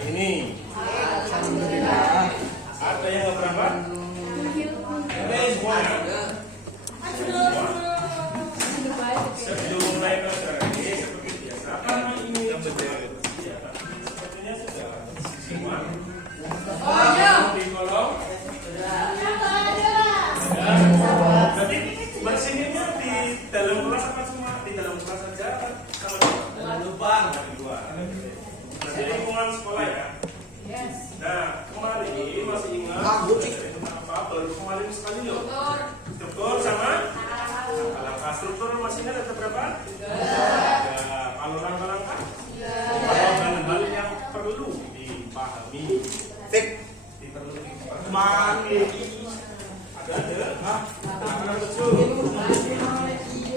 hari ini? Alhamdulillah. Ada yang nggak berapa? Ada semua ya? Sebelum mulai pelajaran ini seperti biasa, kami ingin sepertinya sudah semua. Di kolom. Jadi bersihinnya di dalam kelas apa cuma di dalam kelas saja? Jangan lupa di luar. Nanti lingkungan sekolah ya. Nah, kemarin masih ingat tentang apa? Baru kemarin sekali loh. Struktur sama langkah. Struktur masih ingat ada berapa? Kalau langkah-langkah? Kalau hal-hal yang perlu dipahami. Perlu dipahami. Ada?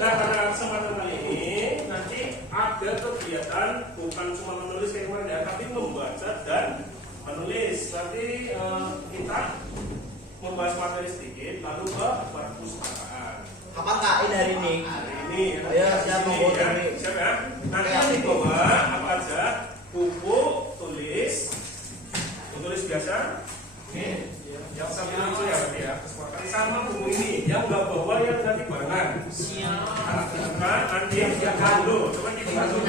Nah, pada kesempatan kali ini nanti ada kegiatan bukan cuma menulis kayak kemarin ya, tapi membaca dan menulis. Nanti kita membahas materi sedikit, lalu ke perpustakaan. Apa kak ini hari ini? Hari ini. Ayo siap membawa ya. Siap ya? Nanti yang dibawa apa aja? Buku, tulis biasa. Ini yang sambil itu ya berarti ya. Sama buku ini yang nggak bawa yang nanti barengan. Nah, nanti yang siapkan dulu. Coba kita dulu.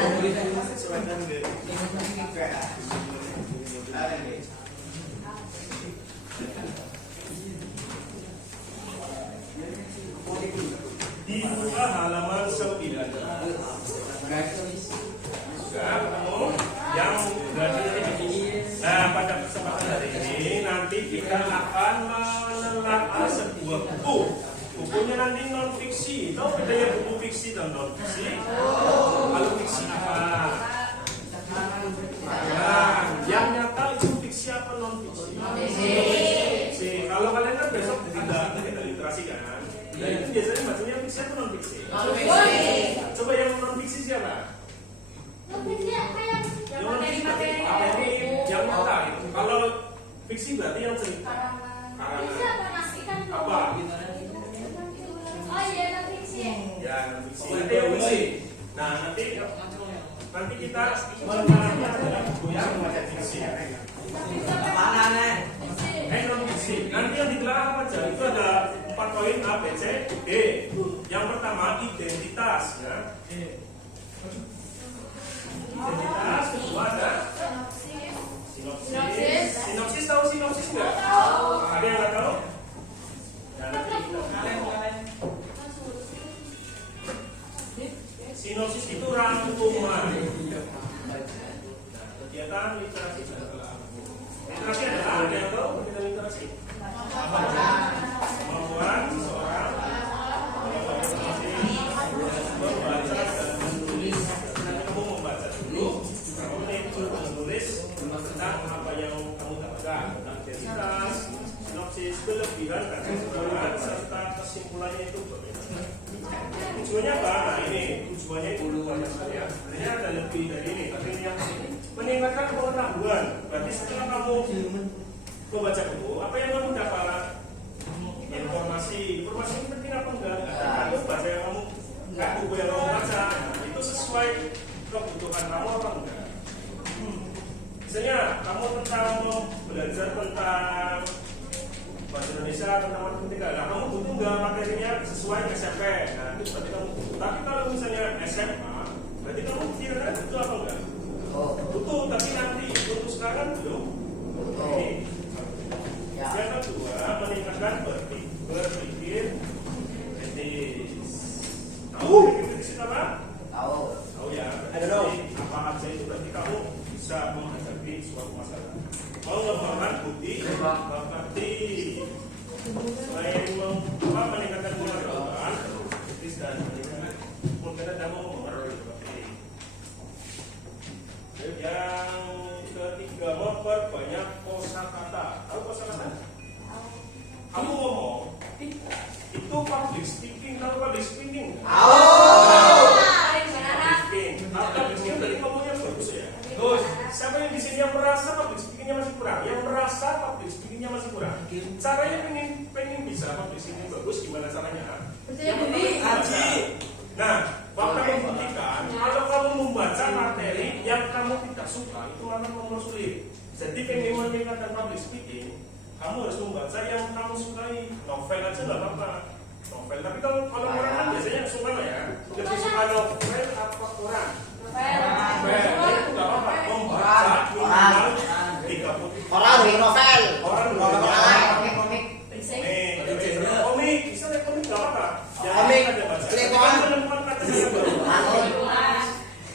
Dibuka halaman 9. Sudah ketemu yang berarti. Nah, pada kesempatan hari ini nanti kita akan menelaah sebuah buku. Bukunya nanti non fiksi. Tahu bedanya buku fiksi dan non fiksi? Kalau fiksi apa? Nah, yang nyata itu fiksi apa non fiksi? Fiksi. Kalau kalian kan besok ada literasi kan? Dan itu biasanya bacanya fiksi atau non fiksi? Coba yang non fiksi siapa? Non fiksi apa yang materi yang nyata itu. Kalau fiksi berarti yang cerita. Fiksi apa masih kan? Apa? Oh iya non fiksi. Ya non fiksi. Nanti yang fiksi. Nah nanti kita mengenalnya adalah buku yang fiksi. Mana nih? Non fiksi. Nanti yang ditelah apa aja? Itu ada 4 poin A, B, C, D. Yang pertama identitas ya. Identitas, kedua ada sinopsis. Sinopsis tahu sinopsis nggak? Ada yang nggak tahu? Sinopsis itu rangkuman. Kegiatan literasi. Literasi adalah ada yang tahu kegiatan literasi? Kemampuan seseorang membaca dan menulis. Nanti kamu membaca dulu, kamu menulis tentang apa yang kamu dapatkan, tentang identitas, sinopsis, kelebihan dan kekurangan serta kesimpulannya itu berbeda. Tujuannya apa? Nah ini tujuannya itu banyak sekali ya. Sebenarnya ada lebih dari ini, tapi ini yang meningkatkan pengetahuan. Berarti setelah kamu membaca buku, apa yang kamu dapat? Informasi ini penting apa enggak? Kamu baca yang kamu buku yang kamu baca, itu sesuai kebutuhan kamu apa enggak? Misalnya kamu belajar tentang bahasa Indonesia, tentang matematika, nah kamu butuh enggak materinya sesuai SMP? Nah itu berarti kamu butuh. Tapi kalau misalnya SMA, berarti kamu kira-kira butuh apa enggak? Butuh, tapi nanti untuk sekarang belum. Ini. Yang kedua, meningkatkan berpikir kritis. Tahu berpikir kritis itu apa? Tahu ya. Berarti apa aja itu berarti kamu bisa menghadapi suatu masalah. Mau mengembangkan bukti, mengerti. Selain meningkatkan pengetahuan, kritis dan meningkatkan mungkin kamu mengerti. Yang ketiga, memperbanyak kosakata. Tahu kosakata? Kamu ngomong itu public speaking. Tahu public speaking? Public speaking dari ngomongnya bagus ya. Terus siapa yang di sini yang merasa public speakingnya masih kurang? Yang merasa public speakingnya masih kurang. Caranya pengen bisa public speaking bagus, gimana caranya? Nah, fakta membuktikan kalau kamu membaca materi yang kamu tidak suka itu akan mempersulit. Jadi pengen meningkatkan public speaking, kamu harus membaca yang kamu sukai. Novel aja nggak apa-apa. Novel, tapi kalau orang kan biasanya suka ya. Lebih suka novel apa koran? Novel, itu nggak apa-apa. Membaca minimal 30. Orang di novel. Orang Komik. komik, bisa lihat komik nggak apa-apa. Yang Komik. ada baca. Selingkuhan. Kamu menemukan kata-kata baru.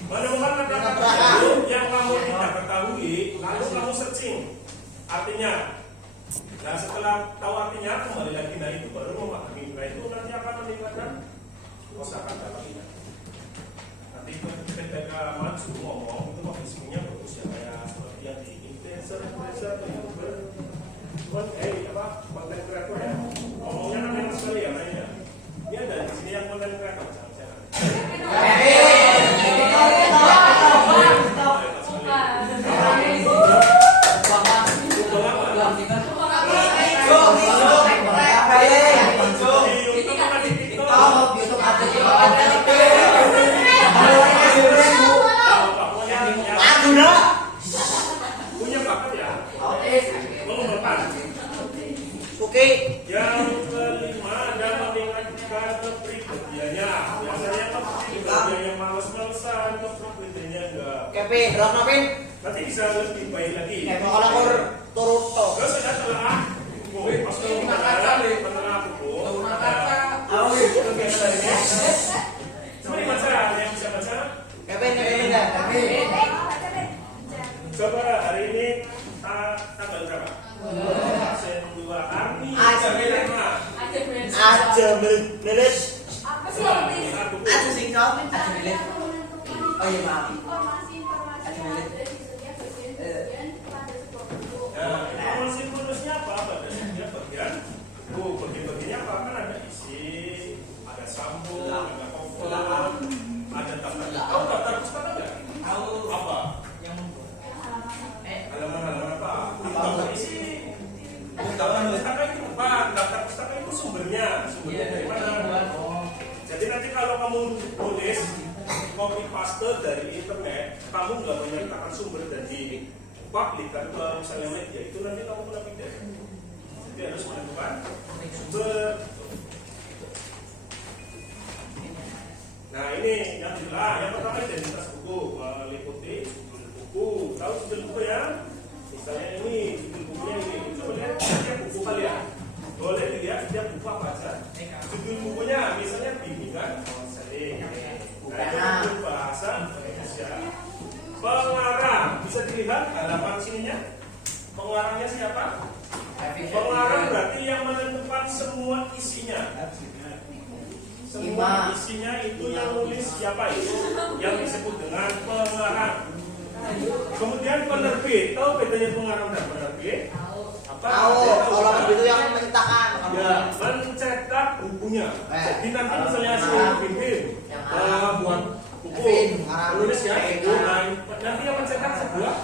Menemukan kata-kata baru yang kamu tidak ketahui, lalu kamu searching artinya. Nah setelah tahu artinya, kembali lagi nah itu baru memahami. Nah itu nanti akan meningkatkan kosakata kita. Nanti ketika maju ngomong itu publishingnya bagus ya, kayak seperti yang di influencer atau youtuber, konten kreator ya. Ngomongnya kan enak sekali ya mainnya. Ini ada di sini yang konten kreator, jangan-jangan. Punya bakat ya. Mengembangkan. Oke. Yang kelima ada meningkatkan kepribadiannya. Biasanya kepribadian yang males-malesan, kepribadiannya enggak. Kevin, berapa Pin? Nanti bisa lebih baik lagi. Kayak kalau kur turut to. Terus sudah telah pas kalau menengah buku. Coba dibaca, ada yang bisa baca? Kevin enggak? Kevin. Coba hari ini tanggal berapa? Absen 2 Arni. Aja menulis. Apa sih Otis? Aja singkat. Aja menulis. Oh iya maaf. Informasi-informasi yang ada di setiap bagian pada sebuah bentuk. Nah, informasi bonusnya apa? Pada setiap bagian. Bagian-bagiannya apa? Kan ada isi, ada sambung, ada cover, ada daftar. Tahu daftar pustaka nggak? Tahu. Apa? Halaman-halaman apa? Daftar isi. Daftar pustaka itu bukan. Daftar pustaka itu sumbernya. Sumbernya dari mana? Jadi nanti kalau kamu tulis copy paste dari internet, kamu nggak menyertakan sumber dari publik kan ke misalnya media, itu nanti kamu kena pidana. Jadi harus menentukan sumber. Nah ini yang jelas, yang pertama identitas buku, meliputi judul buku. Tahu judul buku ya? Misalnya ini judul bukunya ini. Coba lihat setiap buku kalian. Boleh dilihat setiap buku apa aja. Judul bukunya misalnya bimbingan konseling. Nah itu judul bahasa Indonesia. Pengarang, bisa dilihat halaman sininya. Pengarangnya siapa? Pengarang berarti yang menentukan semua isinya. Semua isinya itu yang nulis siapa itu? Yang disebut dengan pengarang. Kemudian penerbit, tahu bedanya pengarang dan penerbit? Apa? Tahu. Kalau begitu yang menciptakan. Ya, mencetak bukunya. Jadi nanti misalnya si Pimpin buat buku, menulis ya, nanti yang mencetak sebuah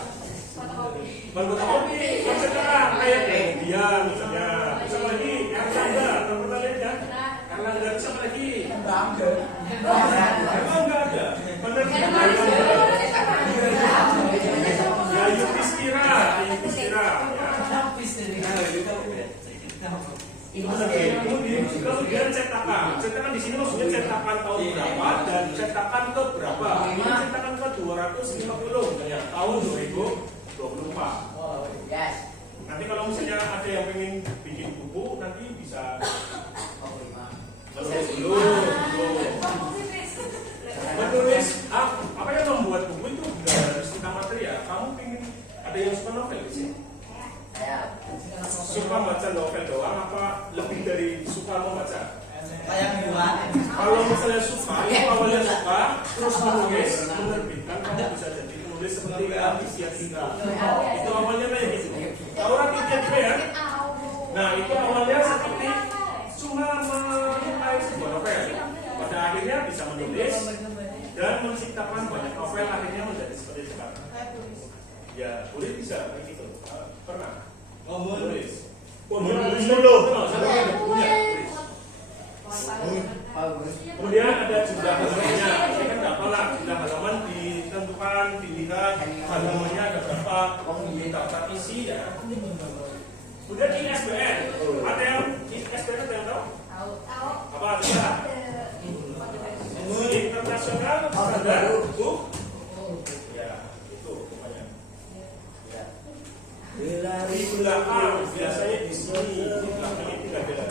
fotokopi, mencetak kayak dia misalnya, siapa lagi? Erlangga, pernah lihat ya? Erlangga siapa lagi? Emang nggak ada. Penerbit ya Yudhistira, Yudhistira. Kemudian cetakan di sini maksudnya cetakan tahun berapa dan cetakan ke berapa? Ini cetakan ke 250 misalnya tahun 2024. Nanti kalau misalnya ada yang pengen bikin buku nanti bisa menulis dulu. Menulis apa yang membuat buku itu nggak harus tentang materi ya. Kamu pengen ada yang suka novel sih? Suka baca novel doang apa lebih dari suka membaca? Kayak buat. Kalau misalnya suka, itu awalnya suka, terus menulis, menerbitkan, kamu bisa jadi penulis seperti Raditya Dika. Itu awalnya kayak gitu. Tahu Raditya Dika ya? Nah itu awalnya seperti cuma menyukai sebuah novel. Pada akhirnya bisa menulis dan menciptakan banyak novel, akhirnya menjadi seperti sekarang. Ya, boleh bisa kayak gitu. Pernah? Menulis. Menulis dulu. Kemudian ada jumlah halamannya. Ini kan berapa lah? Jumlah halaman ditentukan, dilihat halamannya ada berapa. daftar isi ya. Kemudian ISBN. Ada yang ISBN ada yang tahu? Tahu. Apa ada? Internasional standar hukum. Ya, itu pokoknya. Di belakang biasanya di sini, di belakang ini tidak ada.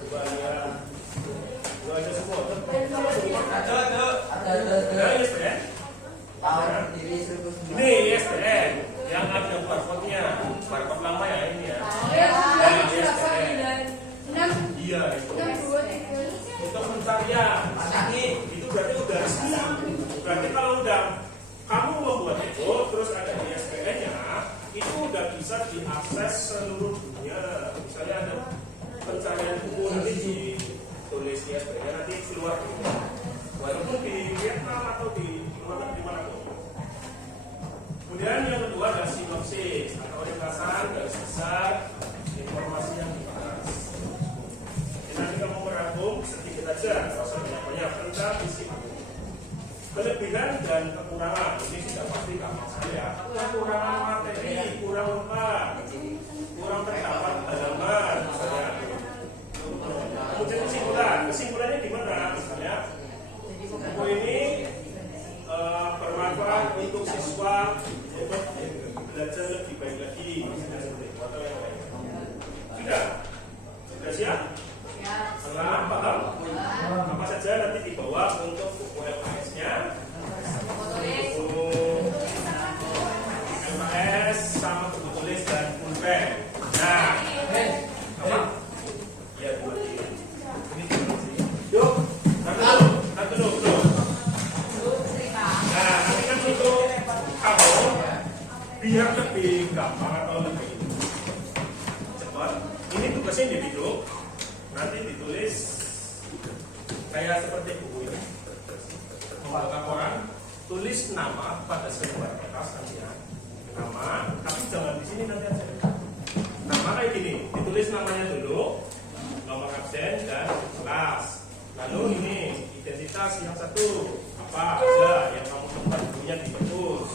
Coba lihat. Gak ada semua. Ada ISBN. Ini ISBN yang ada barcode-nya. Barcode lama ya ini ya. Iya itu. Untuk pencarian. Itu berarti udah resmi. Berarti kalau udah kamu membuat itu, terus ada ISBN-nya, itu udah bisa diakses seluruh dunia. Misalnya ada pencarian buku nanti ditulis ISBN-nya nanti keluar. Walaupun di Vietnam atau di mana pun. Kemudian yang kedua adalah sinopsis atau ringkasan garis besar informasi yang dibahas. Nanti kamu merangkum sedikit aja, nggak usah banyak-banyak tentang isi buku. Kelebihan dan kekurangan ini sudah pasti gampang sekali ya. Kekurangan materi, kurang lengkap, kurang terdapat halaman, misalnya. Kemudian kesimpulannya gimana? Misalnya buku ini bermanfaat untuk siswa untuk belajar lebih baik lagi, misalnya seperti itu atau yang lain. Sudah siap? Setelah paham? Apa saja nanti dibawa untuk buku LKS-nya, buku LKS sama buku tulis dan pulpen. Nah, apa? Ya buat ini. Yuk, nanti dulu. Nah, nanti kan untuk kamu biar lebih gampang atau lebih cepat. Ini tugasnya individu. Nanti ditulis kayak seperti buku ini. Membaca koran, tulis nama pada selembar kertas nanti ya. Nama, tapi jangan di sini nanti aja. Nama kayak gini, ditulis namanya dulu, nomor absen dan kelas. Lalu ini identitas yang satu apa aja yang kamu temukan bukunya dihapus.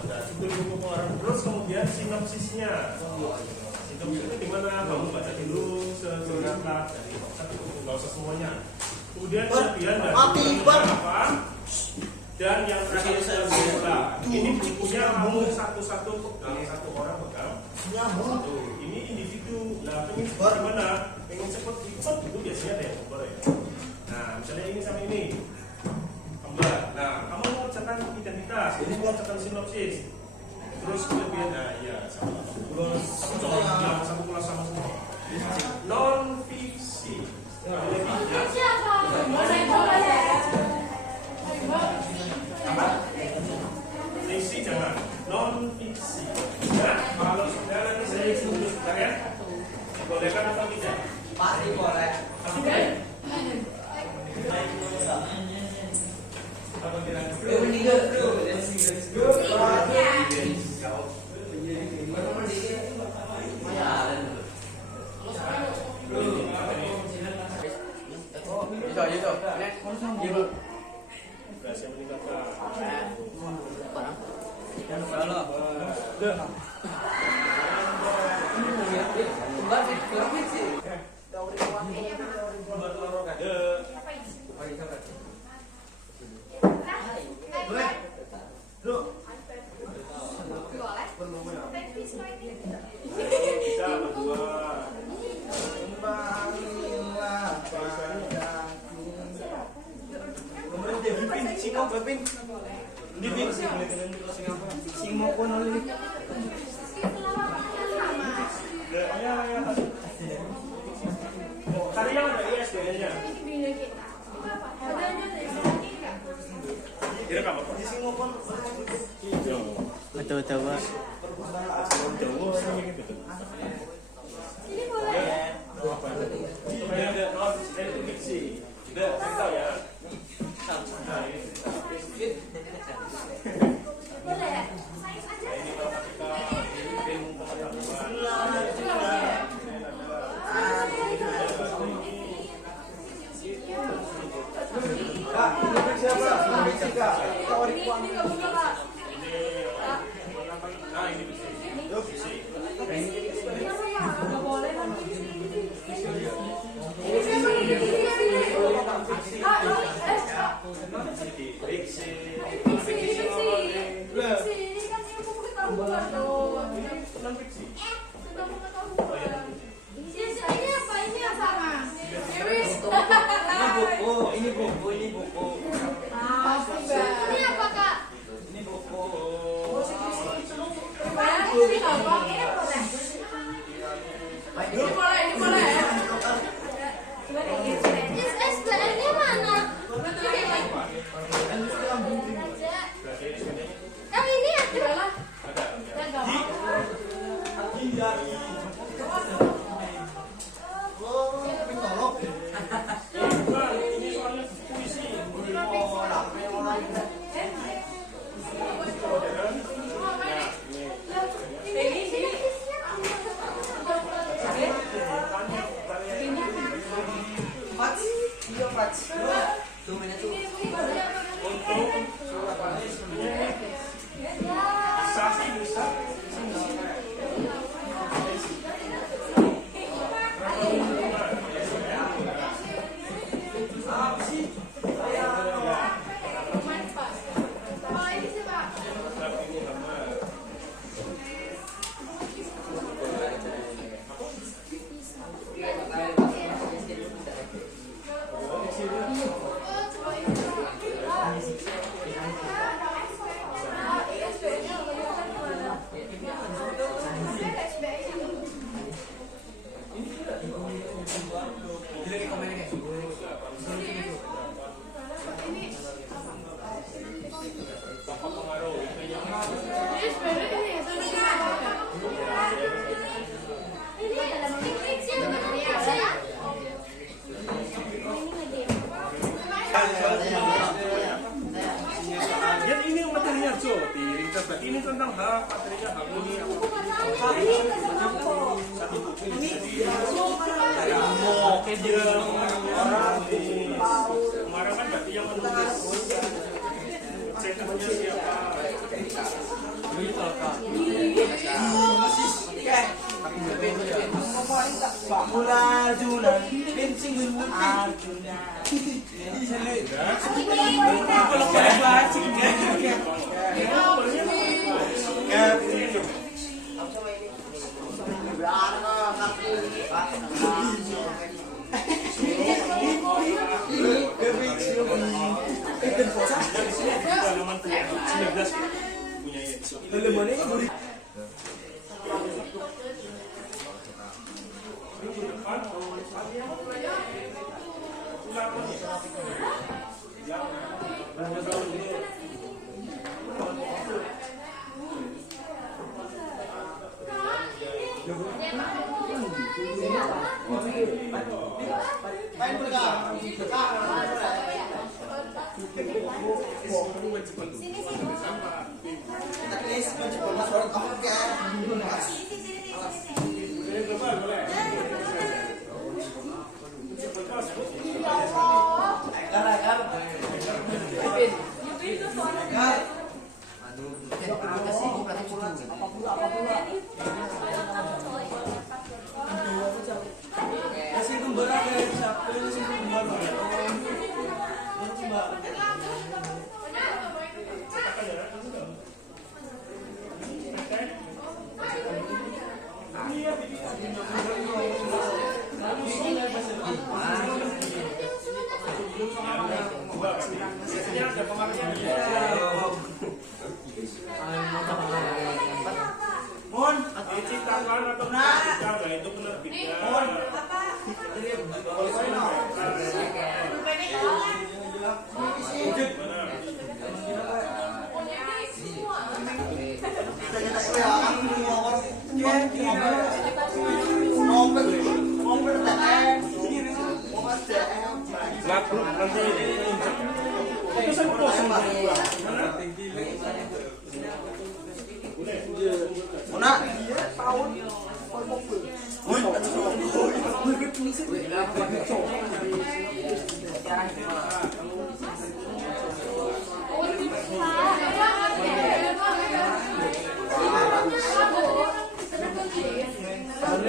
Ada judul buku pengarang, terus kemudian sinopsisnya. Sinopsis itu dimana kamu baca dulu sejenak dari satu buku, nggak usah semuanya. Kemudian kelebihan dan kekurangan apa? Dan yang terakhir ini bukunya kamu satu-satu pegang, satu orang pegang. Ini individu. Nah, pengen gimana? Pengen cepet itu biasanya ada yang nomor ya. Nah, misalnya ini sama ini. Kembar. Nah, kamu mengerjakan identitas, ini mengerjakan sinopsis. Terus kelebihan, nah iya sama. Satu kelas sama semua. Non fiksi. Apa? Fiksi jangan. Non fiksi. Nah, kalau sudah nanti saya tulis ya. Dibolehkan atau tidak? Pasti boleh. Oke. Apa kira-kira? Berhasil meningkatkan. Bisa berdua. Tadi yang ada ISBN-nya. Direkam apa? Betul-betul, Pak. Ini boleh. Supaya ada non-fiksi. Tidak, saya tahu ya. Boleh ya? Ini kalau kita bikin pengetahuan. Ini nggak buka, Kak. Nggak boleh nanti di sini. Ini buku. Ini apa kak? Ini buku. Ini boleh. SBN-nya mana? Yang ini ada. Ini soalnya puisi. Bisa sih, bisa. Ya ini materinya Jo, ini tentang hak materinya hak ini oke dia orang kemarin kan berarti yang menulis cetaknya siapa Mula Arjuna, fencing gunung Arjuna. Kalau boleh baca, diciptakan atau diciptakan itu penerbitnya. Putusan kosong Mana?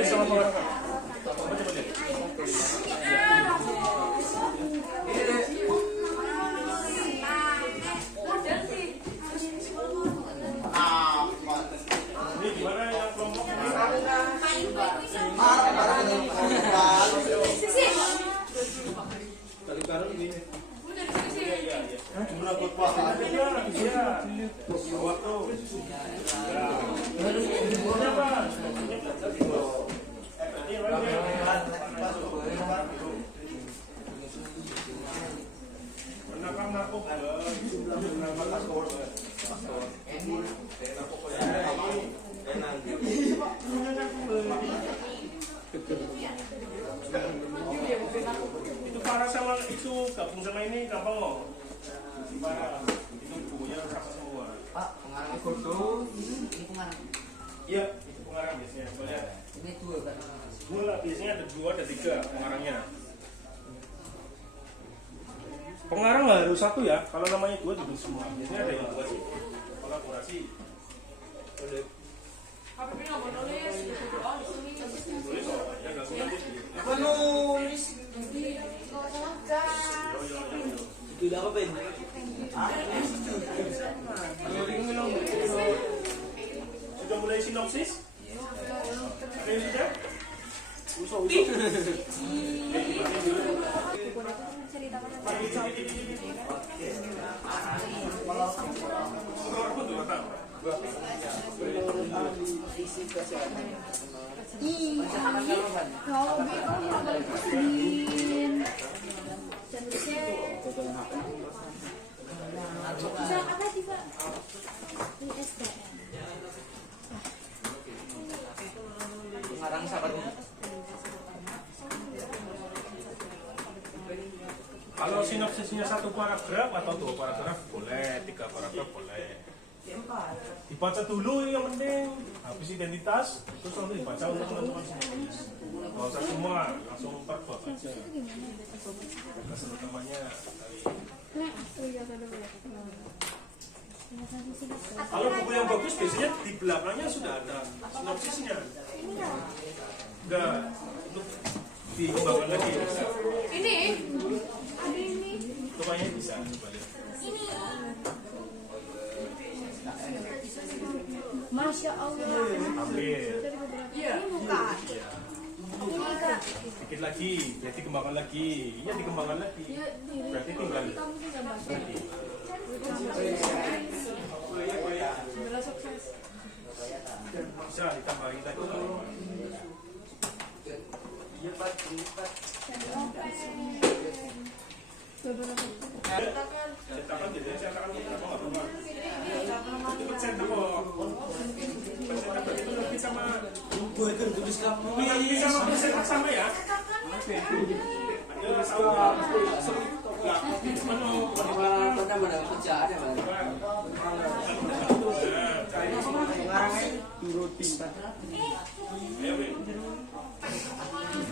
sama Ini gimana yang kelompok? Kali karung gini. Iya. Jumlah buat pahala dia. Waktu. Berapa? Itu para sama itu gabung sama ini gampang loh. Para itu bukunya sama semua. Pak, pengarang foto. Ini pengarang. Iya, itu pengarang biasanya. Coba lihat. Ini dua kan? Dua lah, biasanya ada 2 ada 3 pengarangnya. Pengarang nggak harus 1 ya. Kalau namanya 2 juga semua. Biasanya ada yang 2 sih. Kolaborasi. Boleh. Boleh kok. Ya nggak suka sih. Penulis. Tidak apa Ben? Sudah mulai sinopsis? Ada yang sudah? Usah. Pengarang sahabat. Kalau sinopsisnya 1 paragraf atau 2 paragraf boleh, 3 paragraf boleh. Dibaca dulu yang penting, habis identitas, terus nanti dibaca untuk teman-teman sinopsis. Gak usah semua, langsung perbuat aja. Kasih temannya. Kalau buku yang bagus biasanya di belakangnya sudah ada sinopsisnya. Enggak, untuk dikembangkan lagi ya bisa. Ini ada ini. Rupanya bisa, coba lihat. Ini. Masya Allah. Ambil. Ini bukan. Iya. Ini kak. Dikit lagi, berarti kembangkan lagi. Iya dikembangkan lagi. Berarti tinggal. Bisa ditambahin lagi. Iya Pak, ini Pak. Cetakan jadi cetakan berapa nggak apa-apa. Itu persen dulu. Persennya berarti itu lebih sama. Gue itu tulis kamu. Lebih sama persennya sama ya. Ya sama. Nggak. Mana mana kerja ada mana? Pengarangnya turutin Pak.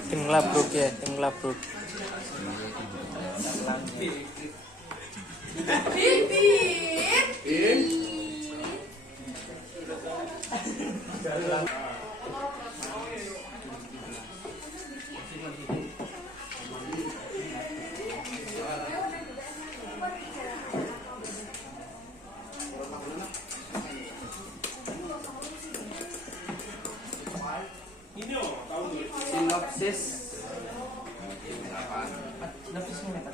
Tim Labruk ya, tim Labruk. Ini oh, tahu dulu. Sinopsis. Sinopsisnya Pak.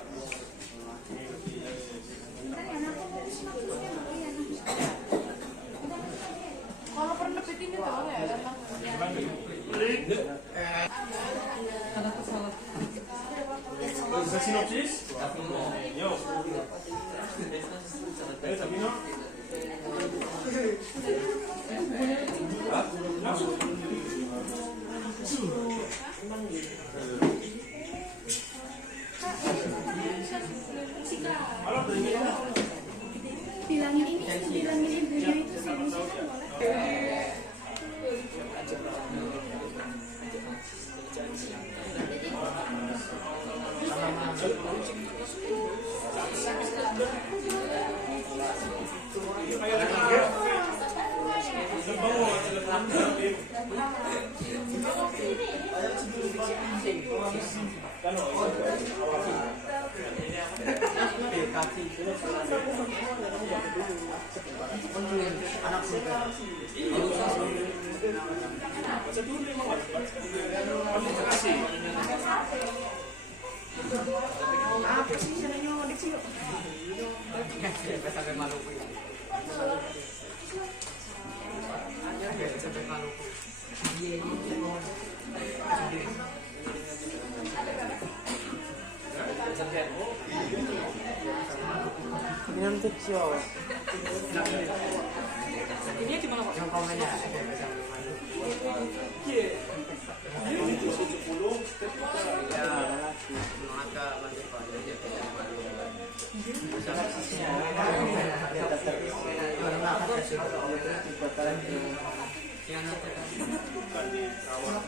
Kalau penerbit ini tahu ya. Bisa sinopsis? Yo. Sabino. Halo, Bilangin ibunya itu sih. Anak muda. baca dulu emang harus baca. Konsentrasi. Apa sih caranya adik sih? Sampai Maluku. Sampai Maluku. Ini untuk siapa? Ini di mana Pak? Yang komennya. Ini 70 step kita. Ya, maka masih pada dia tidak malu. Bukan di kawah.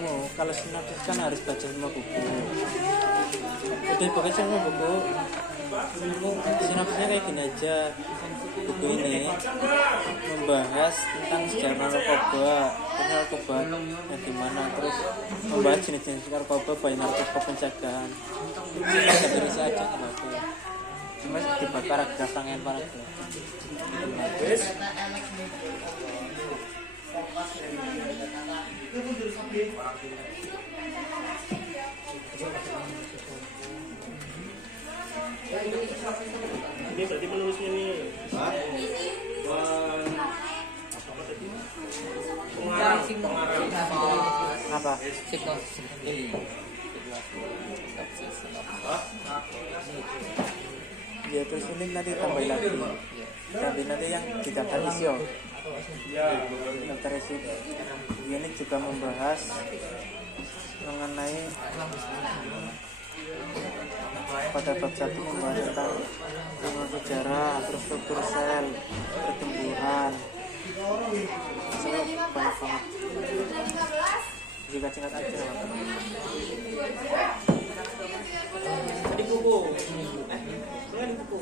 Oh, kalau sinopsis kan harus baca semua buku. Udah pokoknya semua buku. Sinopsisnya kayak gini aja. Buku ini membahas tentang sejarah narkoba, yang gimana, terus membahas jenis-jenis narkoba, baik narkoba pencegahan. Kita berisi aja gitu. Cuma dibuat paragraf, rangkaian paragraf. Ini berarti penulisnya nih. Pengarang. Apa? Ya terus ini nanti tambahin lagi. Nanti yang di daftar isi oh. Ya, Daftar isi ini juga membahas mengenai pada bab 1 membahas tentang ilmu sejarah, terus struktur sel, pertumbuhan, banyak banget. Jika singkat aja. Di buku. Di buku.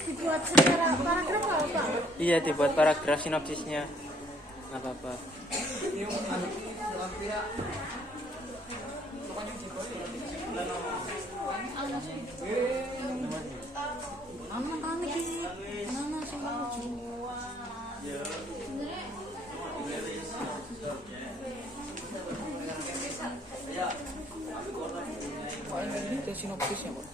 Dibuat secara paragraf apa? Iya, dibuat paragraf sinopsisnya. Nggak apa-apa. Ini itu sinopsisnya Pak.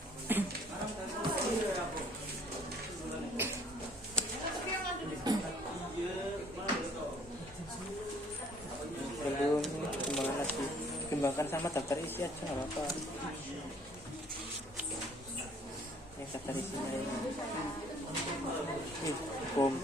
Belum kembangkan lagi. Kembangkan sama daftar isi aja nggak apa-apa. Ini daftar isinya ini. Bom.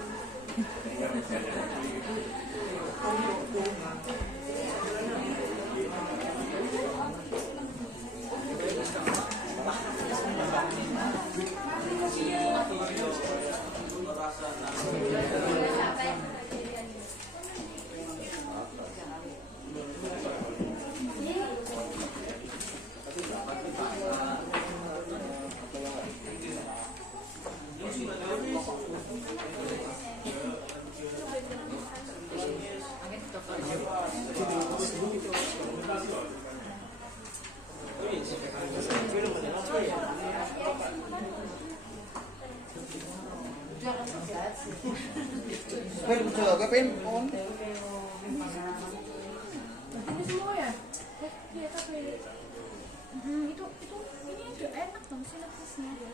Masnya.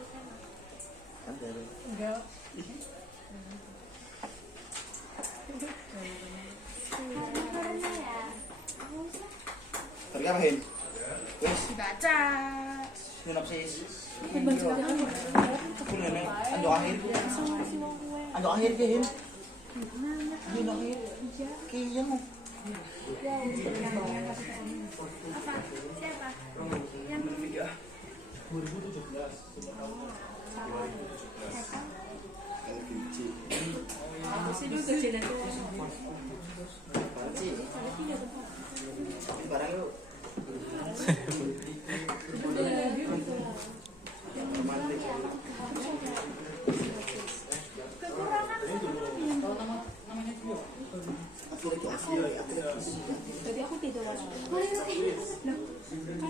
Enggak. Karena ya. Terkarahin. Wes, Baca. sinopsis. Kuliah anjok akhir. Anjok akhir ke Hin. Anjok akhir. Kieu mau. Apa? Siapa? Yang 2017 Barang lu. Romantis. kekurangan Aku itu asli. jadi aku tidur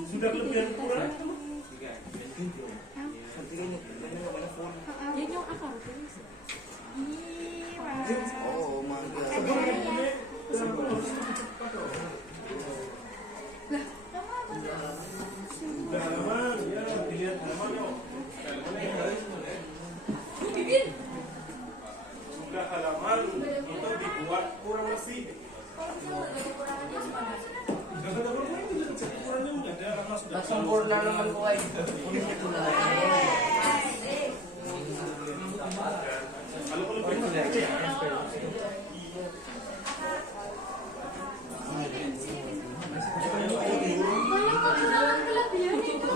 sudah kelebihan kurang. dia nyok apa Oh, mangga. Sudah halaman, ya dilihat halamannya. Sudah halaman itu dibuat kurang lebih. Kurangnya enggak ada karena sudah Sempurna naman ko ay. kalau kelebihan kecil. kelebihan itu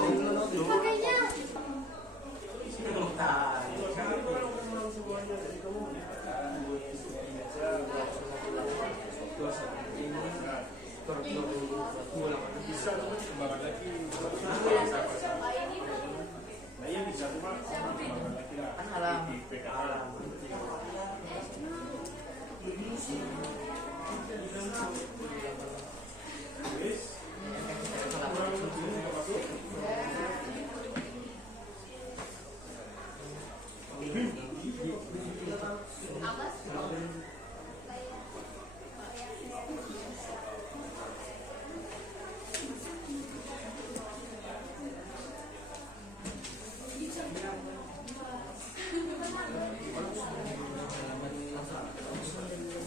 makanya Bisa cuma kembangan lagi. Nah iya bisa cuma kembangan lagi lah. Alam. Di PKL. Wis.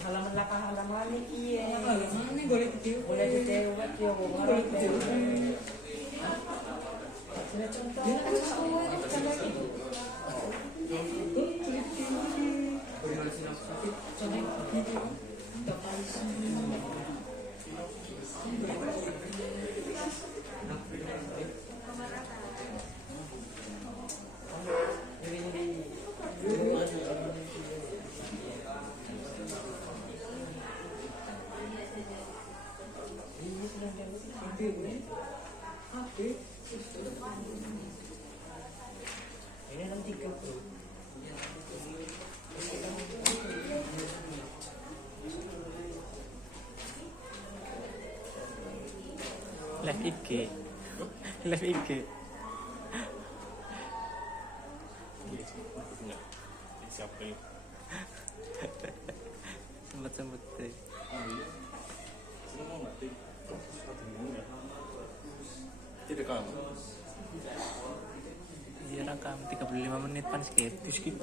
Halaman belakang halaman ini iya. Halaman ini boleh gede. Boleh gede buat dia boleh gede. Sudah contoh. Ini 63 bro. Live IG. Live IG. Siapa ini? Sempet-sempet deh. Senang mau nggak? Tidak kamu. Iya rekam 35 menit pan skip. Skip.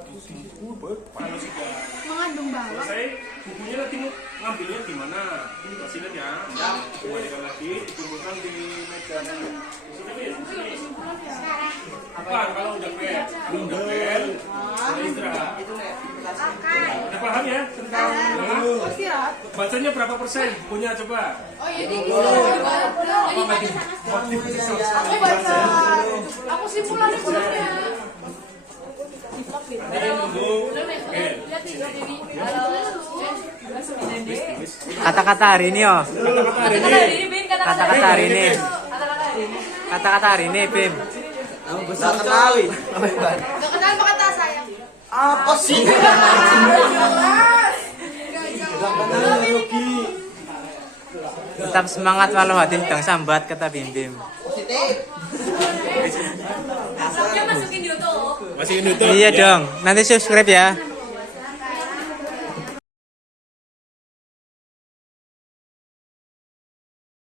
Panas juga. mengandung bawang Selesai, bukunya nanti mau ngambilnya di mana? Masih ingat ya? Kembalikan lagi, dikumpulkan di meja. Di sini. Apa? Kalau udah fair, sudah istirahat. Itu nih. Udah paham ya tentang bacanya berapa persen? Bukunya coba. oh jadi aku baca aku simpulannya sebenarnya Kata-kata hari ini yo. Kata-kata hari ini. Kata-kata hari ini, Bim. Nggak kenalin. gak kenal apa kata saya Apa sih? Tetap semangat walau hati sedang sambat, kata Bim Bim. Positif. masukin YouTube Masih ini tuh. Iya dong. Nanti subscribe ya.